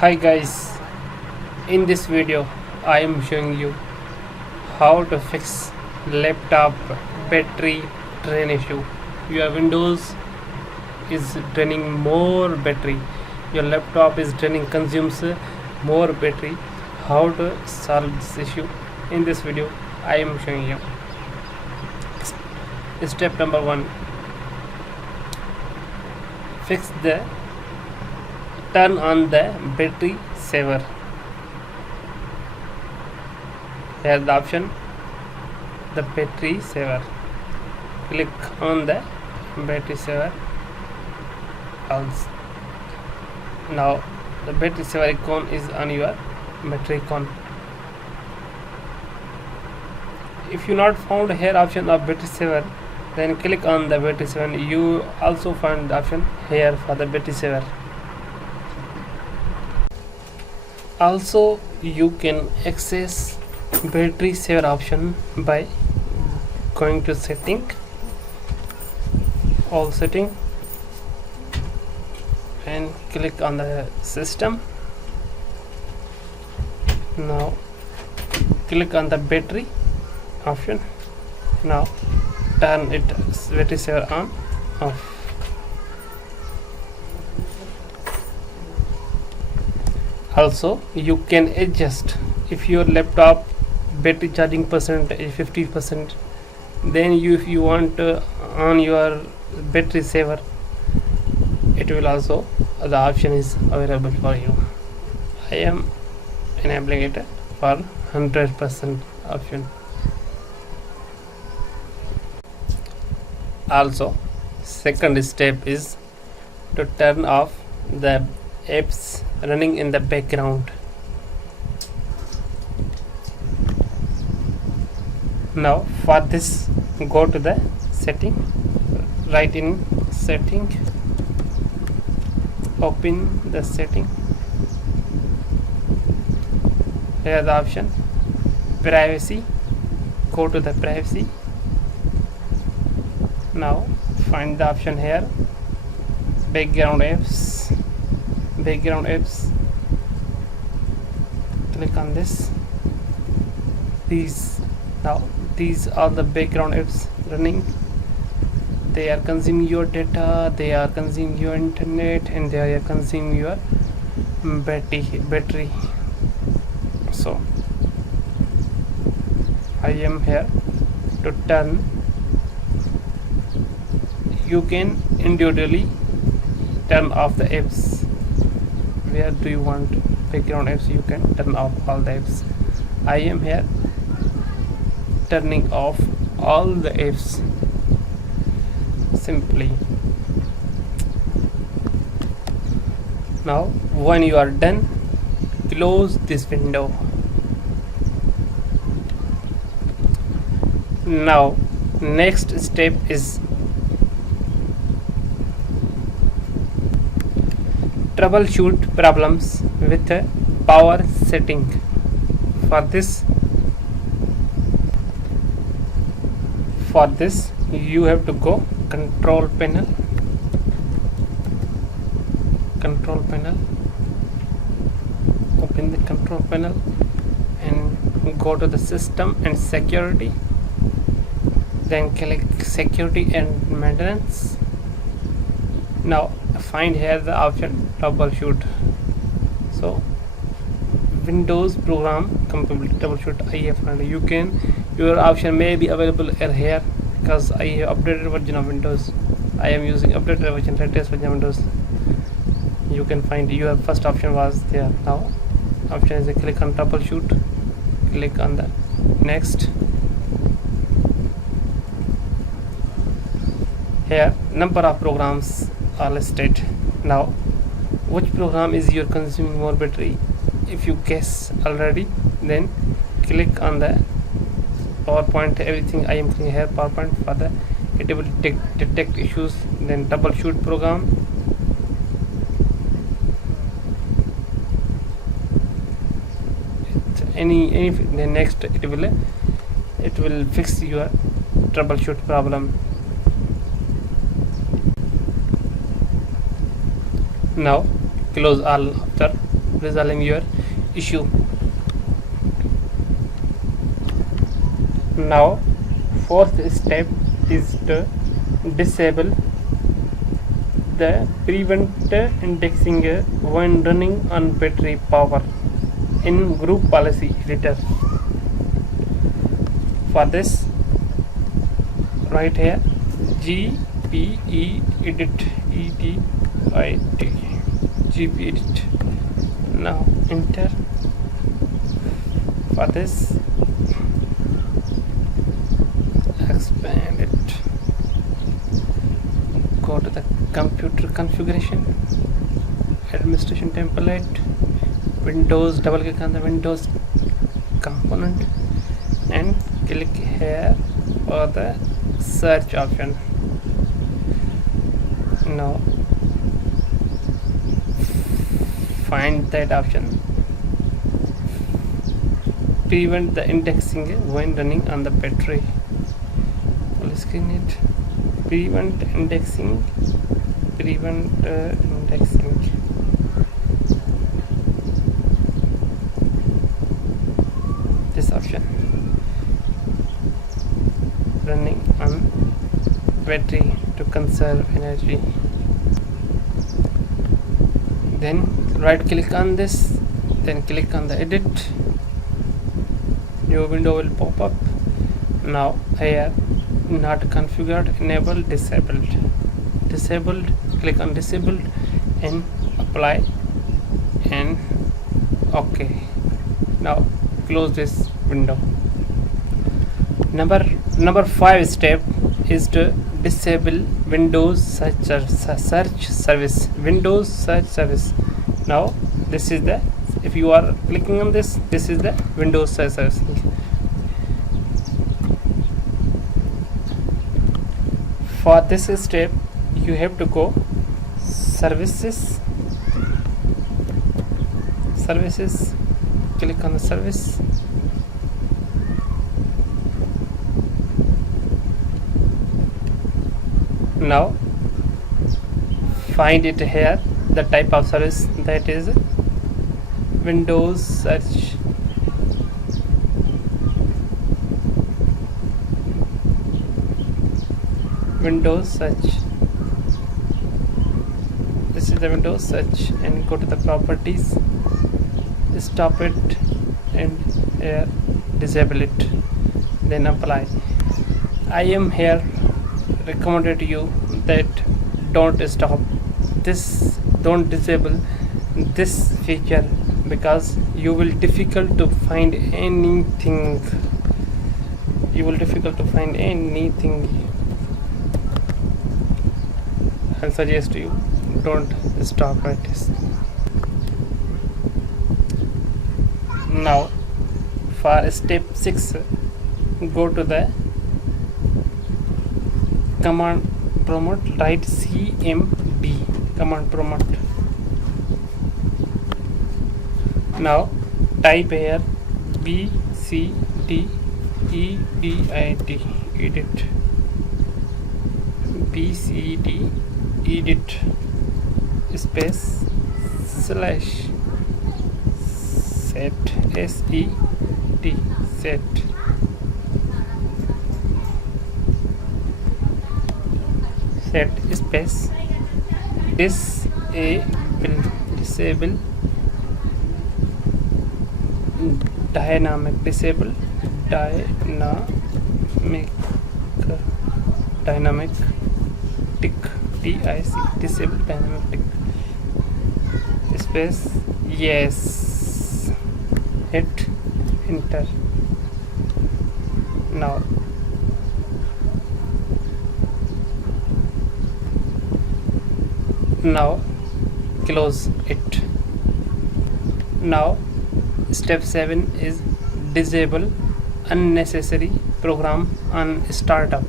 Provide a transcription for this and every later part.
Hi guys, in this video I am showing you how to fix laptop battery drain issue. Your Windows is draining more battery, your laptop is draining consumes more battery. How to solve this issue? In this video I am showing you. Step number 1, fix the turn on the battery saver. Here the option, the battery saver. Click on the battery saver. Now the battery saver icon is on your battery icon. If you not found here option of battery saver, then click on the battery saver. You also find the option here for the battery saver. Also you can access battery saver option by going to setting, all setting, and click on the system. Now click on the battery option. Now turn it battery saver on, off. Also you can adjust if your laptop battery charging percentage is 50%, then if you want on your battery saver, it will also, the option is available for you. I am enabling it for 100% option. Also second step is to turn off the apps running in the background. Now for this, go to the setting, right in setting, open the setting. Here the option privacy, go to the privacy. Now find the option here, background apps, click on this. These are the background apps running. They are consuming your data, they are consuming your internet, and they are consuming your battery. So I am here to turn. You can individually turn off the apps. Where do you want background apps? You can turn off all the apps. I am here turning off all the apps simply. Now when you are done, close this window. Now next step is troubleshoot problems with a power setting. For this you have to go control panel, open the control panel and go to the system and security, then click security and maintenance. Now find here the option troubleshoot. So Windows program compatibility troubleshoot I have found. Your option may be available here because I have updated version of Windows. I am using updated version, latest version of Windows. You can find your first option was there. Now option is click on troubleshoot, click on the next. Here number of programs are listed. Now which program is your consuming more battery? If you guess already, then click on the PowerPoint. Everything I am clicking here PowerPoint for the, it will detect issues, then troubleshoot program. Any then next it will fix your troubleshoot problem. Now close all after resolving your issue. Now fourth step is to disable the prevent indexing when running on battery power in group policy editor. For this, right here GPE edit edit GP edit. Now enter. For this, expand it. Go to the computer configuration, administration template, Windows, double click on the Windows component and click here for the search option. Now find that option, prevent the indexing when running on the battery. Full screen it. Prevent indexing, this option, running on battery to conserve energy. Then right click on this, then click on the edit. New window will pop up. Now here, not configured, enable, disabled, click on disabled and apply and OK. Now close this window. Number 5 step is to disable Windows search service. Windows search service. Now this is the, if you are clicking on this is the Windows search service. For this step, you have to go services, click on the service. Now find it here, the type of service, that is Windows search. Windows search. This is the Windows search, and go to the properties, stop it and here disable it, then apply. I am here recommended you that don't stop this, don't disable this feature, because you will difficult to find anything. I suggest you don't stop at this. Now for step 6, go to the command prompt, write CMD, command prompt. Now type here BCD edit, BCD edit space slash set, SET, set. Set space disable dynamic, disable dynamic tick, TIC, disable dynamic tick space yes, hit enter. Now close it. Now step 7 is disable unnecessary program on startup.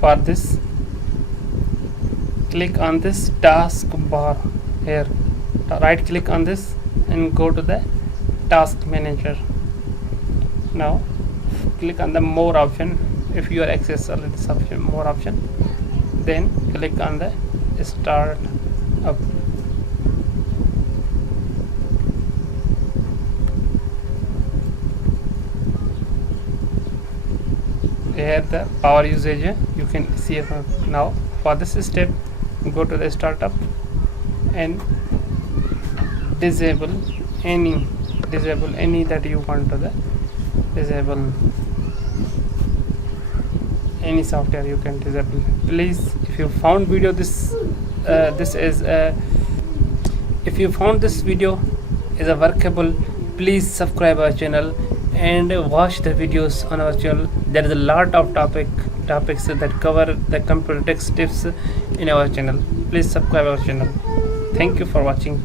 For this, click on this task bar here, right click on this and go to the task manager. Now click on the more option, if you are access this option, more option, then click on the start up. Here the power usage you can see it now. For this step, go to the startup and disable any that you want to the disable. Any software you can disable. Please, if you found video if you found this video is a workable, please subscribe our channel and watch the videos on our channel. There is a lot of topics that cover the computer tips in our channel. Please subscribe our channel. Thank you for watching.